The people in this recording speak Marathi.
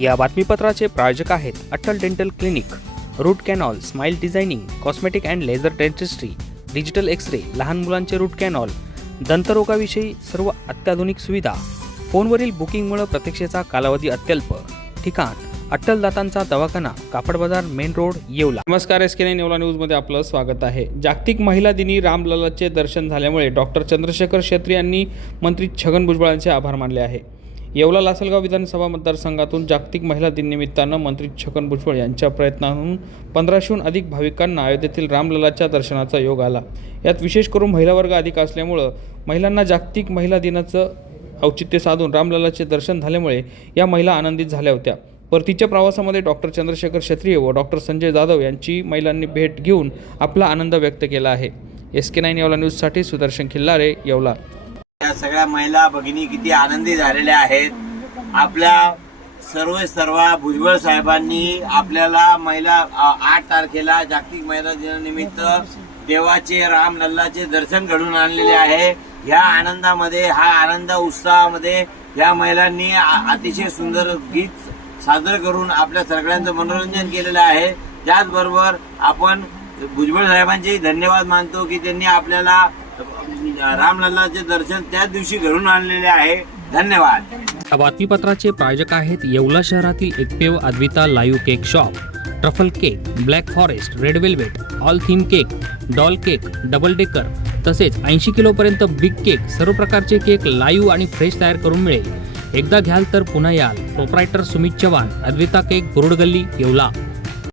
या बातमीपत्राचे प्रायोजक आहेत Atal dental clinic root canal smile designing cosmetic and laser dentistry digital X-ray लहान मुलांचे रूट कॅनॉल दंतरोगाविषयी सर्व अत्याधुनिक सुविधा फोनवरील बुकिंगमुळे प्रतीक्षेचा कालावधी अत्यल्प. ठिकाण अट्टल दातांचा दवाखाना कापड बाजार मेन रोड येवला. नमस्कार एस के नाईन येवला न्यूजमध्ये आपलं स्वागत आहे. जागतिक महिला दिनी रामललाचे दर्शन झाल्यामुळे डॉक्टर चंद्रशेखर शेत्री यांनी मंत्री छगन भुजबळांचे आभार मानले आहे. येवला लासलगाव विधानसभा मतदारसंघातून जागतिक महिला दिननिमित्तानं मंत्री छगन भुजबळ यांच्या प्रयत्नांहून पंधराशेहून अधिक भाविकांना अयोध्येतील रामललाच्या दर्शनाचा योग आला. यात विशेष करून महिला वर्ग अधिक असल्यामुळं महिलांना जागतिक महिला दिनाचं औचित्य साधून रामललाचे दर्शन झाल्यामुळे या महिला आनंदित झाल्या होत्या. परतीच्या प्रवासामध्ये डॉक्टर चंद्रशेखर क्षत्रिय व डॉक्टर संजय जाधव यांची महिलांनी भेट घेऊन आपला आनंद व्यक्त केला आहे. एस के नाईन येवला न्यूजसाठी सुदर्शन खिल्लारे येवला. सगळ्या महिला भगिनी किती आनंदी झालेल्या आहेत. आपल्या सर्व सर्व भुजबळ साहेबांनी आपल्याला महिला आठ तारखेला जागतिक महिला दिनानिमित्त देवाचे राम लल्लाचे दर्शन घडून आणलेले आहे. ह्या आनंदामध्ये हा आनंद उत्साहामध्ये या महिलांनी अतिशय सुंदर गीत सादर करून आपल्या सगळ्यांचं मनोरंजन केलेलं आहे. त्याचबरोबर आपण भुजबळ साहेबांचेही धन्यवाद मानतो की त्यांनी आपल्याला रामलल्लाचे दर्शन त्या दिवशी घडून आणलेले आहे. धन्यवाद. या बातमीपत्राचे प्रायोजक आहेत येवला शहरातील एकमेव Advita live cake shop. Truffle cake black forest red velvet all theme cake doll cake double decker तसेच ऐंशी किलोपर्यंत बिग केक सर्व प्रकारचे केक लाईव्ह आणि फ्रेश तयार करून मिळेल. एकदा घ्याल तर पुन्हा याल. Proprietor Sumit Chavan Advita cake Burud Galli Yeola.